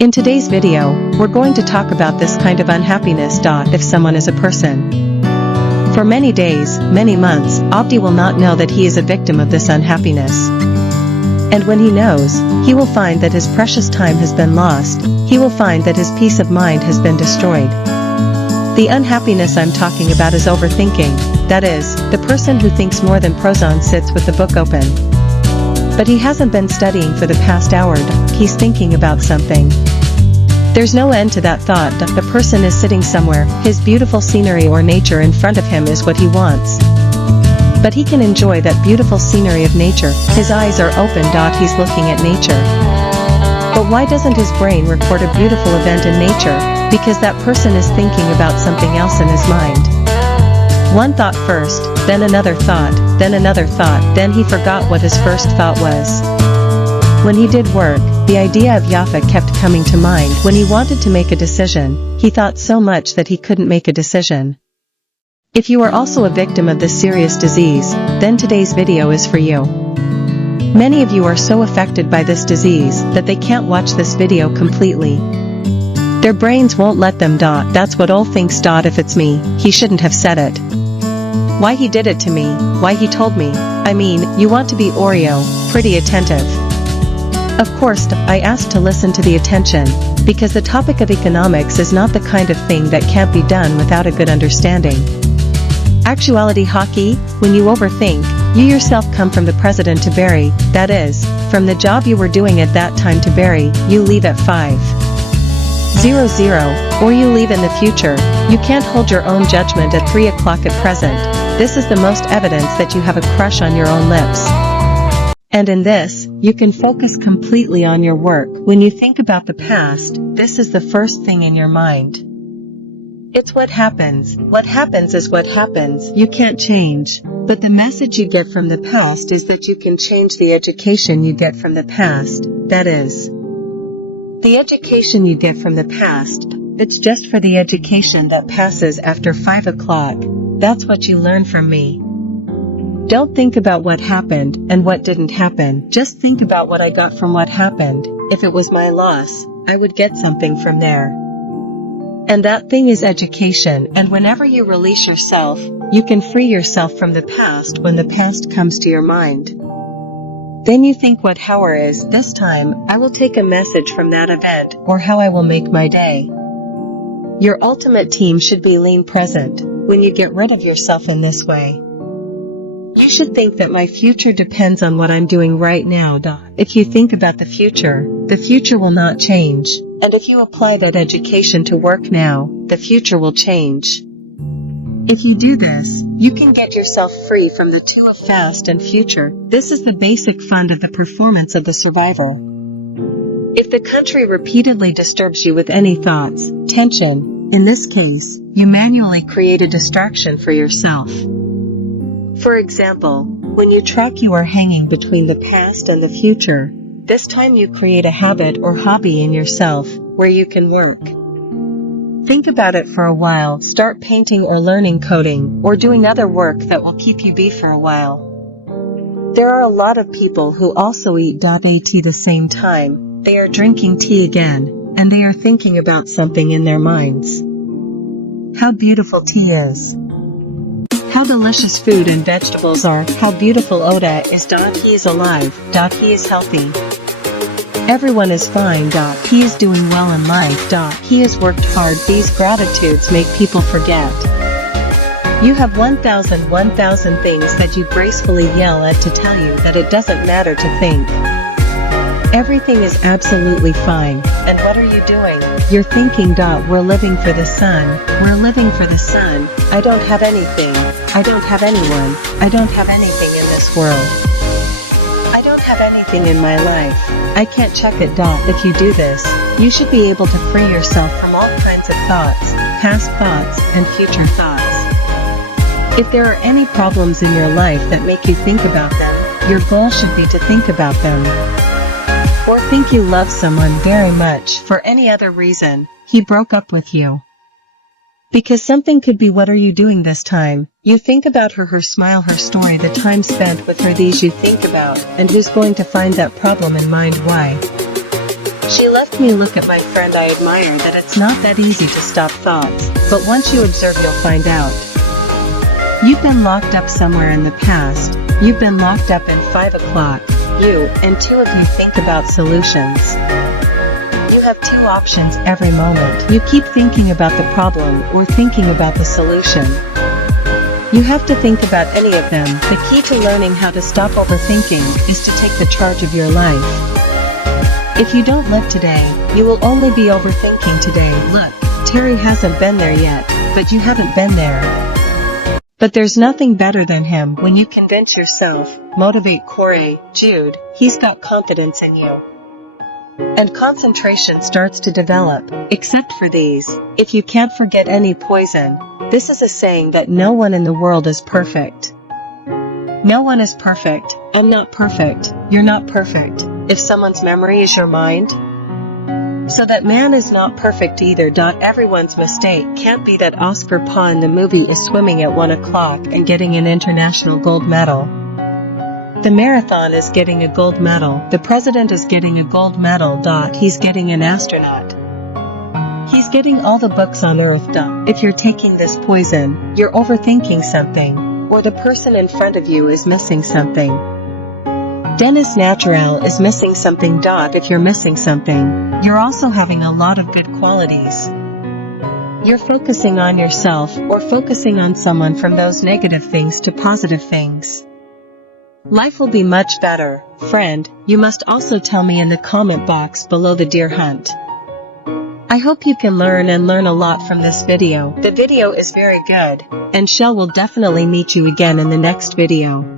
In today's video, we're going to talk about this kind of unhappiness. If someone is a person. For many days, many months, Abdi will not know that he is a victim of this unhappiness. And when he knows, he will find that his precious time has been lost, he will find that his peace of mind has been destroyed. The unhappiness I'm talking about is overthinking, that is, the person who thinks more than Prozon sits with the book open. But he hasn't been studying for the past hour, he's thinking about something. There's no end to that thought. The person is sitting somewhere, his beautiful scenery or nature in front of him is what he wants. But he can enjoy that beautiful scenery of nature, his eyes are open. He's looking at nature. But why doesn't his brain record a beautiful event in nature? Because that person is thinking about something else in his mind. One thought first, then another thought, then another thought, then he forgot what his first thought was. When he did work, the idea of Yafa kept coming to mind. When he wanted to make a decision, he thought so much that he couldn't make a decision. If you are also a victim of this serious disease, then today's video is for you. Many of you are so affected by this disease that they can't watch this video completely. Their brains won't let them. That's what Ol thinks. If it's me, he shouldn't have said it. Why he did it to me, why he told me. I mean, you want to be Oreo, pretty attentive. Of course, I asked to listen to the attention, because the topic of economics is not the kind of thing that can't be done without a good understanding. Actuality hockey, when you overthink, you yourself come from the president to Barry, that is, from the job you were doing at that time to Barry, you leave at 5:00, or you leave in the future, you can't hold your own judgment at 3 o'clock at present. This is the most evidence that you have a crush on your own lips. And in this, you can focus completely on your work. When you think about the past, this is the first thing in your mind. It's what happens. What happens is what happens. You can't change. But the message you get from the past is that you can change the education you get from the past. That is, the education you get from the past, it's just for the education that passes after 5 o'clock. That's what you learn from me. Don't think about what happened and what didn't happen. Just think about what I got from what happened. If it was my loss, I would get something from there. And that thing is education. And whenever you release yourself, you can free yourself from the past when the past comes to your mind. Then you think what hour is. This time, I will take a message from that event, or how I will make my day. Your ultimate team should be lean present. When you get rid of yourself in this way, you should think that my future depends on what I'm doing right now. If you think about the future will not change. And if you apply that education to work now, the future will change. If you do this, you can get yourself free from the two of past and future. This is the basic fund of the performance of the survivor. If the country repeatedly disturbs you with any thoughts, tension, in this case, you manually create a distraction for yourself. For example, when you track you are hanging between the past and the future, this time you create a habit or hobby in yourself, where you can work. Think about it for a while, start painting or learning coding, or doing other work that will keep you busy for a while. There are a lot of people who also eat at the same time, they are drinking tea again, and they are thinking about something in their minds. How beautiful tea is. How delicious food and vegetables are. How beautiful Oda is. He is alive. He is healthy. Everyone is fine. He is doing well in life. He has worked hard. These gratitudes make people forget. You have 1,000 things that you gracefully yell at to tell you that it doesn't matter to think. Everything is absolutely fine. And what are you doing? You're thinking. We're living for the sun. We're living for the sun. I don't have anything. I don't have anyone. I don't have anything in this world. I don't have anything in my life. I can't check it. If you do this, you should be able to free yourself from all kinds of thoughts, past thoughts, and future thoughts. If there are any problems in your life that make you think about them, your goal should be to think about them. Or think you love someone very much. For any other reason, he broke up with you. Because something could be, what are you doing this time? You think about her smile, her story, the time spent with her. These you think about, and who's going to find that problem in mind? Why? She left me look at my friend. I admire that it's not that easy to stop thoughts, but once you observe you'll find out. You've been locked up somewhere in the past. You've been locked up in 5 o'clock. You and 2 of you think about solutions. You have 2 options every moment. You keep thinking about the problem or thinking about the solution. You have to think about any of them. The key to learning how to stop overthinking is to take the charge of your life. If you don't live today, you will only be overthinking today. Look, Terry hasn't been there yet, but you haven't been there. But there's nothing better than him. When you convince yourself, motivate Corey, Jude, he's got confidence in you. And concentration starts to develop, except for these. If you can't forget any poison, this is a saying that no one in the world is perfect. No one is perfect. I'm not perfect. You're not perfect. If someone's memory is your mind, so that man is not perfect either. Everyone's mistake can't be that Oscar Pa in the movie is swimming at 1 o'clock and getting an international gold medal. The marathon is getting a gold medal. The president is getting a gold medal. He's getting an astronaut. He's getting all the books on earth. If you're taking this poison, you're overthinking something, or the person in front of you is missing something. Dennis Natural is missing something. If you're missing something, you're also having a lot of good qualities. You're focusing on yourself or focusing on someone from those negative things to positive things. Life will be much better. Friend, you must also tell me in the comment box below the deer hunt. I hope you can learn a lot from this video. The video is very good, and Shell will definitely meet you again in the next video.